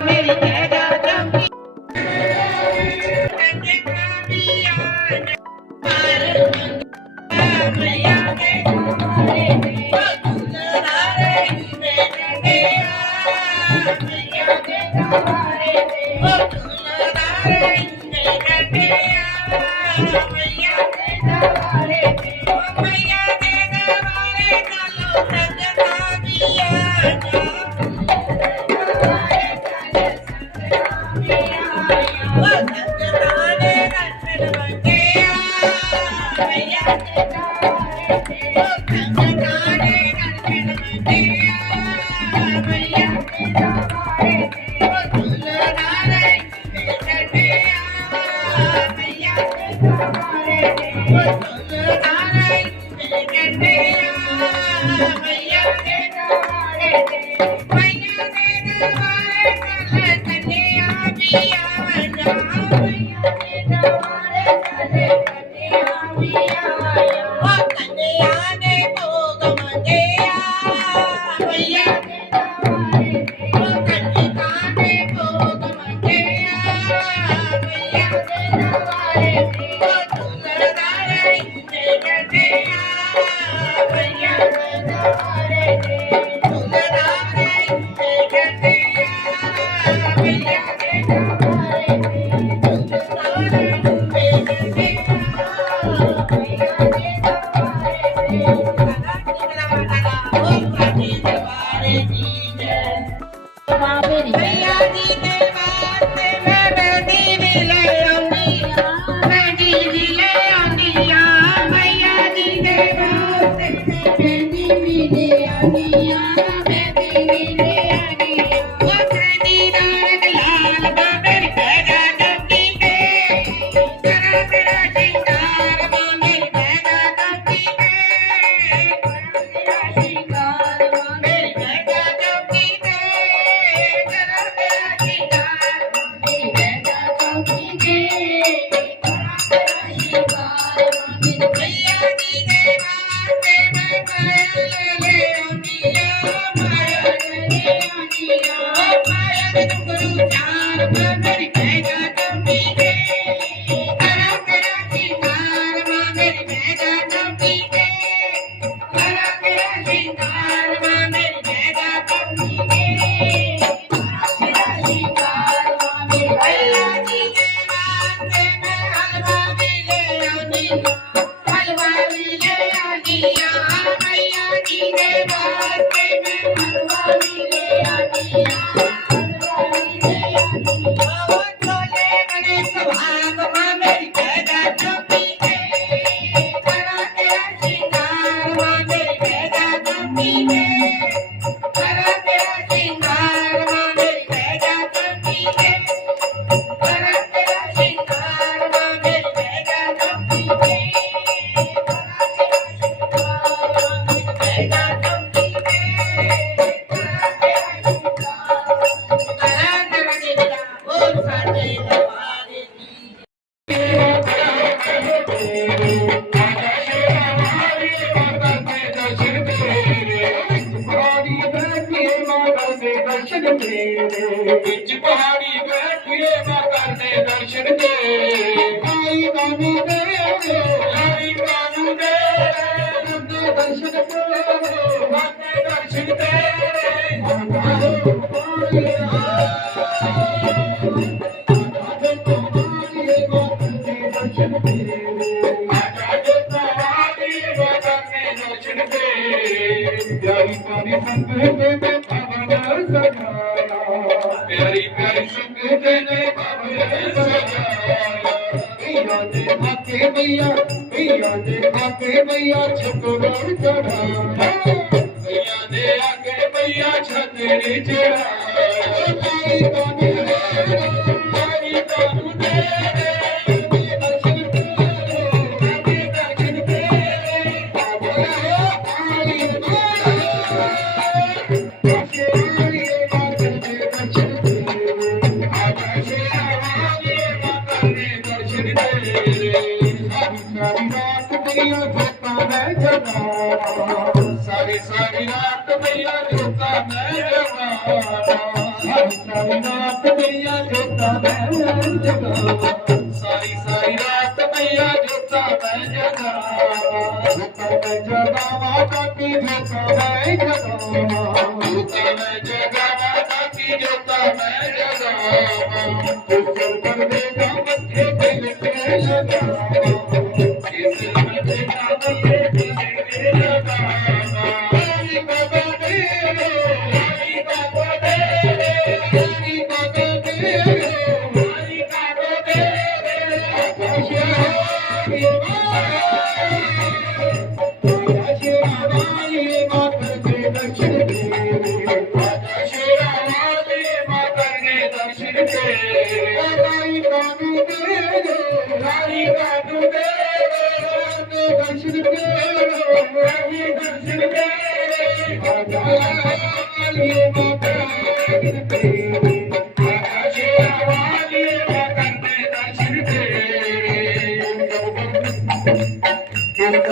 मेरी कह जा Thank you. भैया जे भैया भैया जे बाक़े भैया छते जड़ा भईया जेके भैया छते जड़ा जगीते पै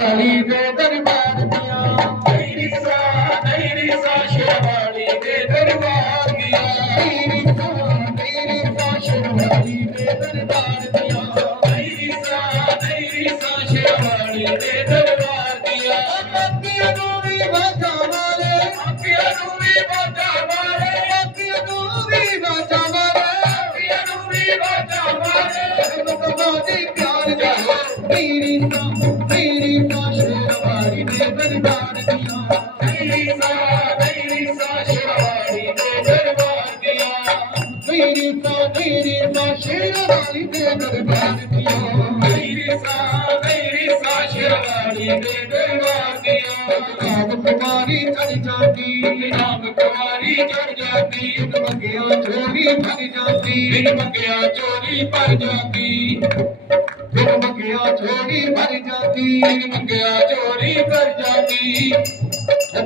ਕਾਲੀ ਦੇ ਦਰਬਾਰ ਦੀਆਂ ਮੇਰੀ ਸਾ ਮੇਰੀ ਸਾ ਸ਼ੇਰਵਾਲੀ ਦੇ ਦਰਬਾਰ ਦੀਆਂ। ਮੇਰੀ ਸਾ ਮੇਰੀ ਸਾ ਸ਼ੇਰਵਾਲੀ ਦੇ ਦਰਬਾਰ ਦੀਆਂ ਮੇਰੀ ਸਾ ਮੇਰੀ ਸਾ ਸ਼ੇਰਵਾਲੀ ਦੇ ਦਰਬਾਰ ਦੀਆਂ ਅੱਤੀਆਂ ਨੂੰ ਵੀ ਵਾਜਾ ਮਾਰੇ ਅੱਤੀਆਂ ਨੂੰ ਵੀ Shivani, ਪਿਆਰ ਨਾਮ ਕੁਮਾਰੀ ਚੜ ਜਾਂਦੀ। ਨਾਮ ਮੰਗਿਆ ਚੋਰੀ ਭਰ ਜਾਂਦੀ। ਇੱਕ ਮੰਗਿਆ ਚੋਰੀ ਭਰ ਜਾਂਦੀ। ਬਿਨ ਮੰਗਿਆ ਚੋਰੀ ਭਰ ਜਾਂਦੀ। ਬਿਨ ਮੰਗਿਆ ਚੋਰੀ ਭਰ ਜਾਂਦੀ।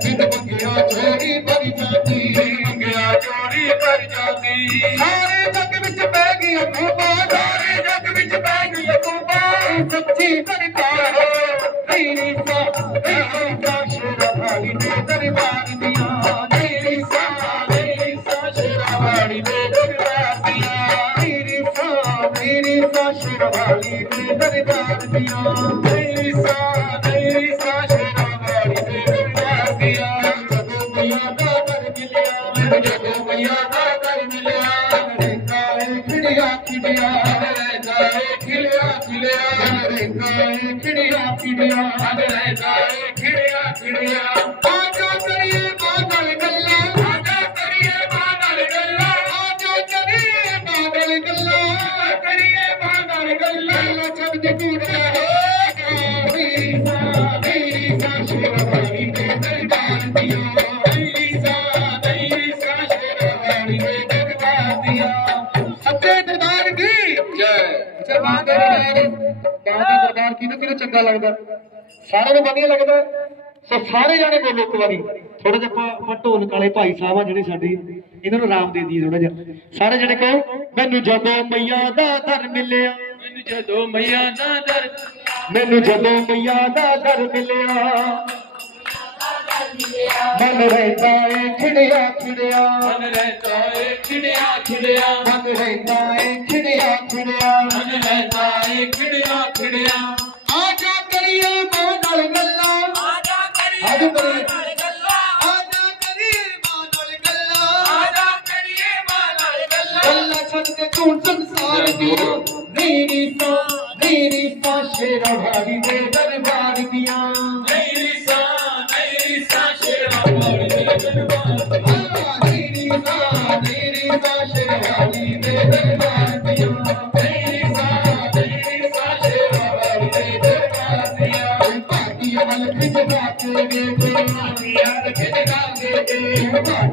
ਬਿਨ ਮੰਗਿਆ ਚੋਰੀ ਭਰ ਜਾਂਦੀ। ਬਿਨ ਮੰਗਿਆ ਚੋਰੀ ਭਰ ਜਾਂਦੀ। ਸਾਰੇ ਜੱਗ ਵਿੱਚ ਪੈ ਗਈ ਅਕੂਬਾ ਸਾਰੇ ਜੱਗ ਵਿੱਚ ਪੈ ਗਈ ਅਕੂਬਾ ਸੱਚੀ ਸਰਕਾਰ ਮੇਰੀ ਸਾ ਮੇਰੀ ਸਾ वाली ने दरबार दिया तेरी सा दिया तेरी सा मेरी सा शेरावाली ने दरबार दिया तेरी मैया का कर मिलिया मैया का कर मिलिया रे काए खिड़िया खिड़िया रे ਖਿੜਿਆ ਮੇਰੇ ਖਿੜਿਆ ਖਿੜਿਆ ਖਿੜਿਆ ਖਿੜਿਆ ਆਜਾ ਕਰੀਏ ਚੰਗਾ ਲੱਗਦਾ। ਸਾਰਿਆਂ ਨੂੰ ਵਧੀਆ ਲੱਗਦਾ। ਸੋ ਸਾਰੇ ਜਾਣੇ ਬੋਲੋ ਇੱਕ ਵਾਰੀ। ਥੋੜਾ ਜਿਹਾ ਆਪਾਂ ਢੋਲਕ ਵਾਲੇ ਭਾਈ ਸਾਹਿਬ ਆ ਜਿਹੜੇ ਸਾਡੇ ਇਹਨਾਂ ਨੂੰ ਆਰਾਮ ਦੇ ਦਈਏ ਥੋੜਾ ਜਿਹਾ। ਸਾਰੇ ਜਣੇ ਕਹੋ ਮੈਨੂੰ ਜਦੋਂ ਮਈਆ ਦਾ ਦਰ ਮਿਲਿਆ। ਮੈਨੂੰ ਜਦੋਂ ਮਈਆ ਦਾ ਦਰ ਮੈਨੂੰ ਜਦੋਂ ਮਈਆ ਦਾ ਦਰ ਮਿਲਿਆ। ਮਨ ਰਹਿੰਦਾ ਏ ਖਿੜਿਆ ਖਿੜਿਆ। ਮਨ ਰਹਿਤਾ ਏ ਖਿੜਿਆ ਖਿੜਿਆ। ਮਨ ਰਹਿੰਦਾ ਏ ਖਿੜਿਆ ਖਿੜਿਆ। ਮਨ ਰਹਿਤਾ ਏ ਖਿੜਿਆ ਖਿੜਿਆ। संसार दी मेरी सा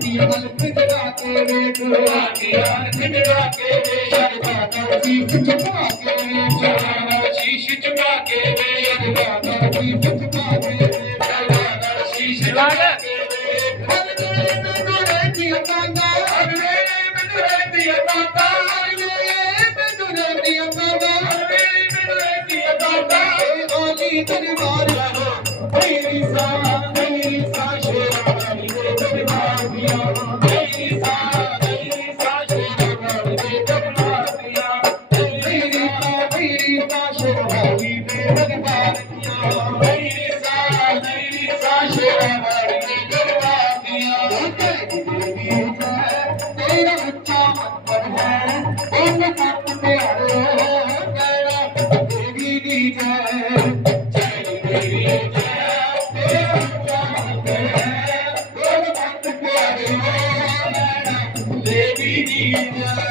जीवन खिंचवा के रे गोरा ज्ञान खिंचवा के रे यरवा नौसी खिंचवा के Yeah.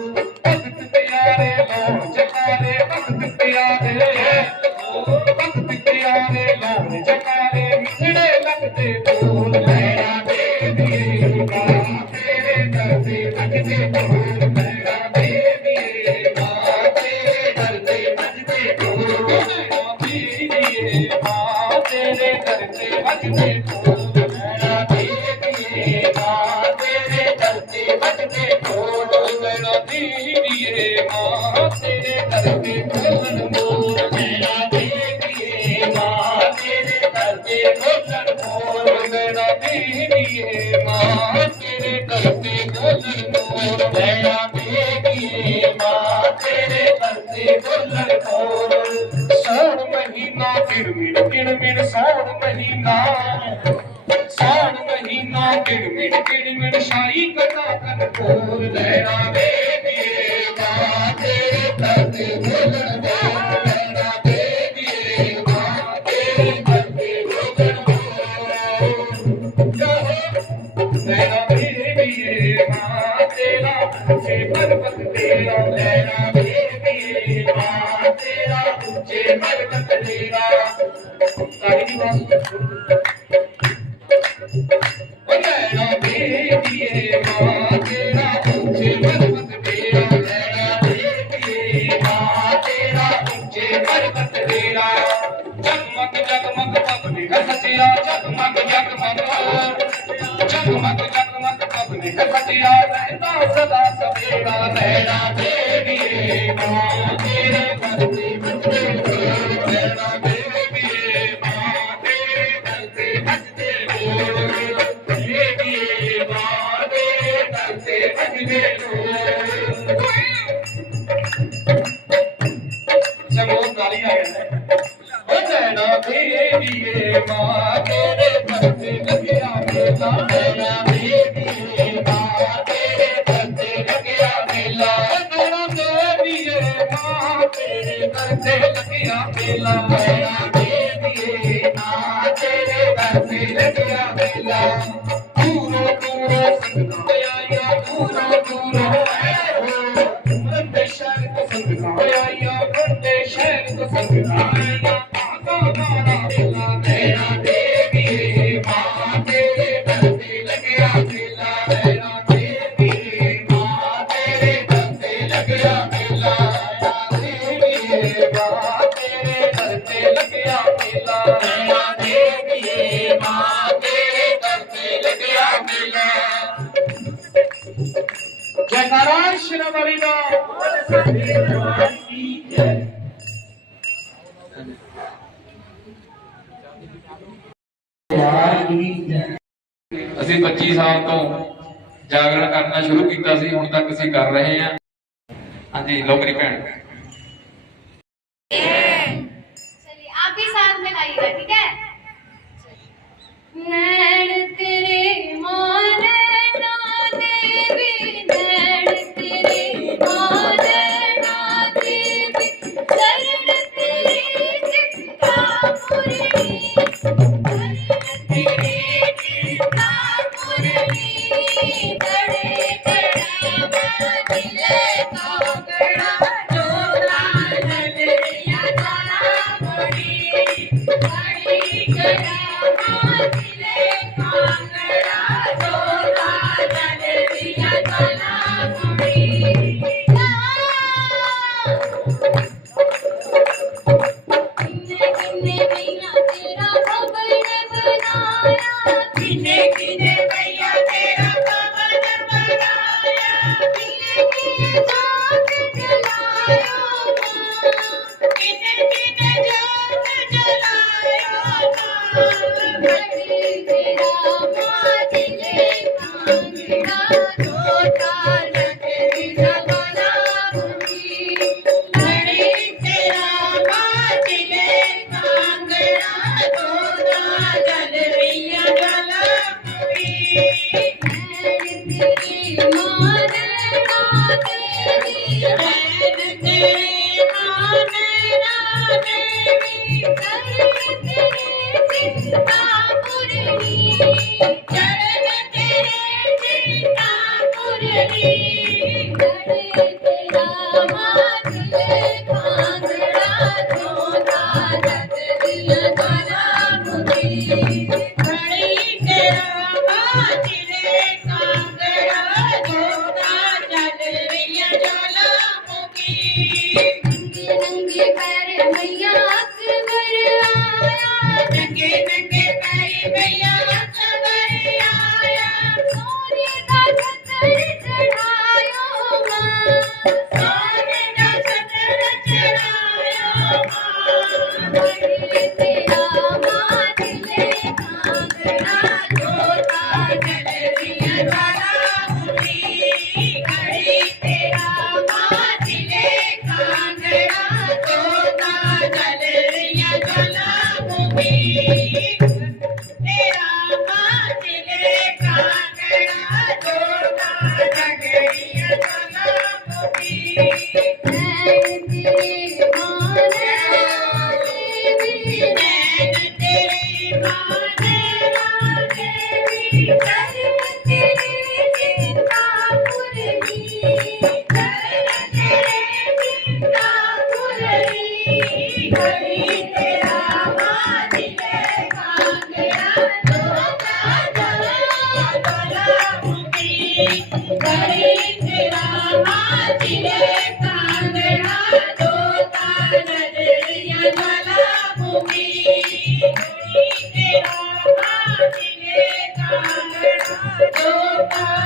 ਵੇੜੀਏ ਮਾਂ, ਤੇਰੇ ਕਰਤੇ ਗੋਲਣ ਮੋਰ ਲੈਣਾ ਵੇੜੀਏ ਮਾਂ, ਤੇਰੇ ਕਰਤੇ ਗੋਲਣ ਮੋਰ ਸੋਣ ਮਹੀਨਾ, ਫਿਰ ਮਿਣ ਕਿਣ ਮਿਣ ਸੋਣ ਮਹੀਨਾ। ਸੋਣ ਮਹੀਨਾ, ਫਿਰ ਮਿਣ ਕਿਣ ਮਿਣ ਸ਼ਾਹੀ ਕਥਾ ਕਰ ਕੋਰ ਲੈਣਾ పిల్లవైన దేవియే నా చెరి जागरण करना शुरू किया हूँ तक अस कर रहे हैं हाँ जी लोमरी भैन आप ही साथ में ठीक है?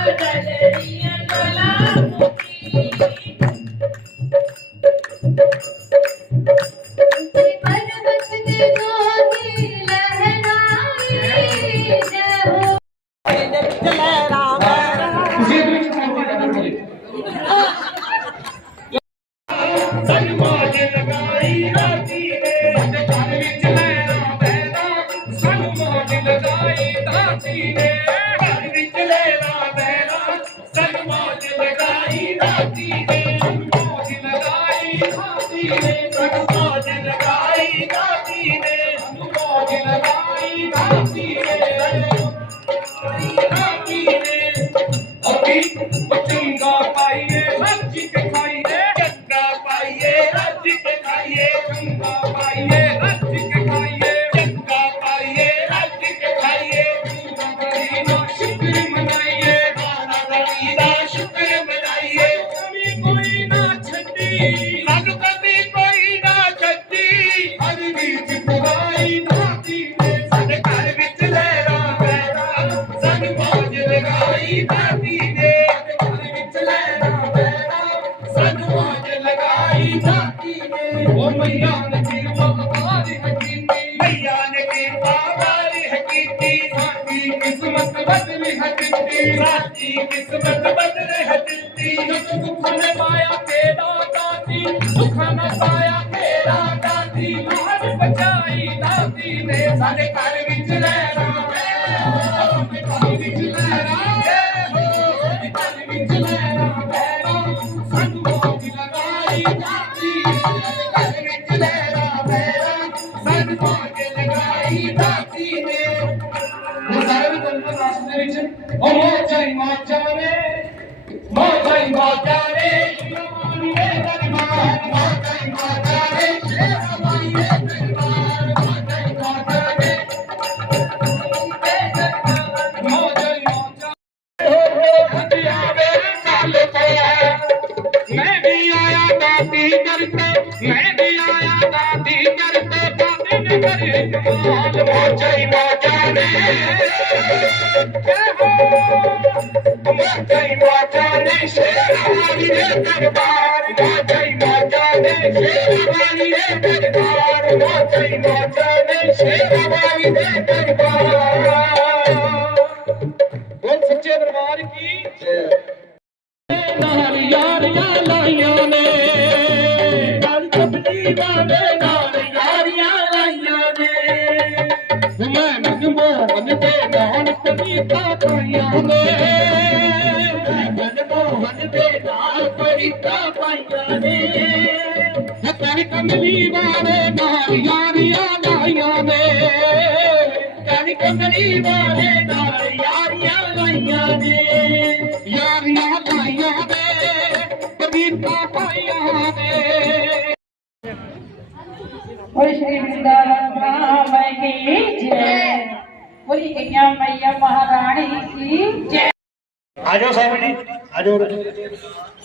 Dale, ਨੇ ਸ਼ੇਰਵਾਲੀ ਦੇ ਦਰਬਾਰ ਮੋਚਾ ਹੀ ਮੋਚਾ ਦੇ ਦਰਬਾਰ ਬੋਲ ਸੱਚੇ ਦਰਬਾਰ ਕੀ ਨਾਲ ਯਾਰੀਆਂ ਲਾਈਆਂ ਨੇ ਨਾਲ ਕਬਲੀ ਵਾਲੇ ਨਾਲ ਯਾਰੀਆਂ ਲਾਈਆਂ ਨੇ ਮੈਂ ਮਨਮੋਹਨ ਦੇ ਨਾਲ ਕਵਿਤਾ ਪਾਈਆਂ ਨੇ ਮੈਂ ਮਨਮੋਹਨ ਦੇ ਨਾਲ ਕਵਿਤਾ ਪਾਈਆਂ ਨੇ कंगनी बारे नारियारिया लाइया ने लाइया ने यारिया लाइया ने श्री की जय बोली मैया महारानी की जय आ जाओ साहब जी आ जाओ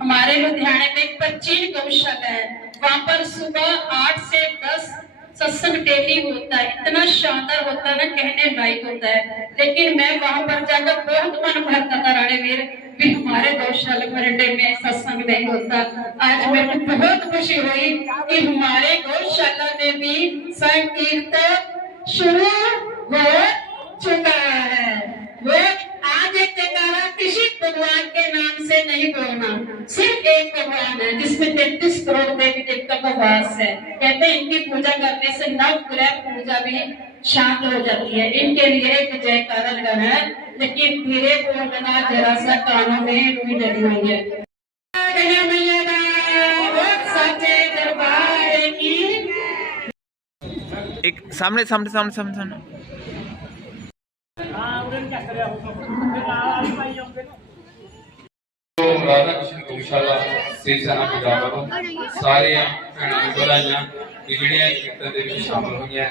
हमारे लुधियाने में प्राचीन गौशाला है। वहाँ पर सुबह आठ से दस सत्संग डेली होता है। इतना शानदार होता है ना, कहने लायक होता है। लेकिन मैं वहाँ पर जाकर बहुत मन भरता था राणे वीर भी हमारे गौशाला मरडे में सत्संग नहीं होता। आज मेरे को बहुत खुशी हुई कि हमारे गौशाला में भी संकीर्तन शुरू हो चुका है। वो आज एक जयकारा किसी भगवान के नाम से नहीं बोलना। सिर्फ़ एक भगवान है जिसमें तैतीस करोड़ देवी देवता का वास है। कहते हैं इनकी पूजा करने से नव ग्रह पूजा भी शांत हो जाती है। इनके लिए एक जयकारा लगाना है लेकिन धीरे बोलना जरा सा कानों में रुई डली हुई है। जय मैया दा, सच्चे दरबार की। ਕ੍ਰਿਸ਼ਨ ਗਊਸ਼ਾਲਾ ਸੇਸਨਾ ਪਿਤਾ ਵੱਲੋਂ ਸਾਰੀਆਂ ਭੈਣਾਂ ਨੂੰ ਵਧਾਈਆਂ ਕਿ ਜਿਹੜੀਆਂ ਕੀਰਤਨ ਦੇ ਵਿੱਚ ਸ਼ਾਮਲ ਹੋਈਆਂ।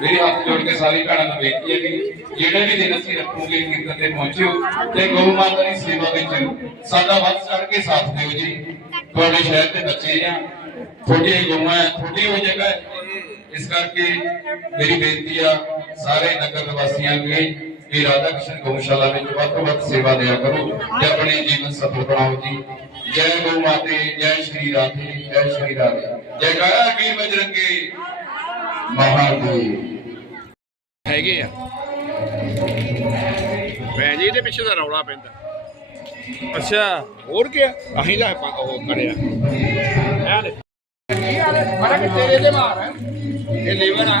ਮੇਰੇ ਹੱਥ ਜੋੜ ਕੇ ਸਾਰੀ ਭੈਣਾਂ ਨੂੰ ਬੇਨਤੀ ਹੈ ਕਿ ਜਿਹੜੇ ਵੀ ਦਿਨ ਅਸੀਂ ਰੱਖੋਗੇ ਕੀਰਤਨ ਤੇ ਪਹੁੰਚਿਓ ਤੇ ਗਊ ਮਾਤਾ ਦੀ ਸੇਵਾ ਵਿੱਚ ਸਾਡਾ ਵੱਧ ਚੜ ਕੇ ਸਾਥ ਦਿਓ ਜੀ। ਤੁਹਾਡੇ ਸ਼ਹਿਰ ਦੇ ਬੱਚੇ ਆ, ਤੁਹਾਡੀਆਂ ਗਊਆਂ ਤੁਹਾਡੀ ਉਹ ਜਗ੍ਹਾ ਇਸ ਕਰਕੇ ਮੇਰੀ ਬੇਨਤੀ ਆ, ਸਾਰੇ ਨਗਰ ਨਿਵਾਸੀਆਂ ਅੱਗੇ ਕਿ ਰਾਧਾ ਕ੍ਰਿਸ਼ਨ ਗਊਸ਼ਾਲਾ ਵਿੱਚ ਵੱਧ ਤੋਂ ਵੱਧ ਸੇਵਾ ਦਿਆ ਕਰੋ ਤੇ ਆਪਣੇ ਜੀਵਨ ਸਫਲ ਬਣਾਓ ਜੀ। ਜੈ ਗੋ ਮਾਤੇ ਜੈ ਸ਼੍ਰੀ ਰਾਧੇ ਜੈ ਸ਼੍ਰੀ ਰਾਧੇ। ਜੈ ਕਾਇਆ ਵੀਰ ਬਜਰੰਗੇ? ਮਹਾਦੇਵ। ਹੈਗੇ ਆ। ਭੈਣ ਜੀ ਇਹਦੇ ਪਿੱਛੇ ਦਾ ਰੌਲਾ ਪੈਂਦਾ। ਅੱਛਾ ਹੋਰ ਕੀ ਅਸੀਂ ਦਾ ਉਹ ਕਰਿਆ ਲੈ ਆ ਮਾਰਾ ਕਿ ਤੇਰੇ ਦੇ ਮਾਰ ਹੈ। ਇਹ ਲੀਵਰ ਆ।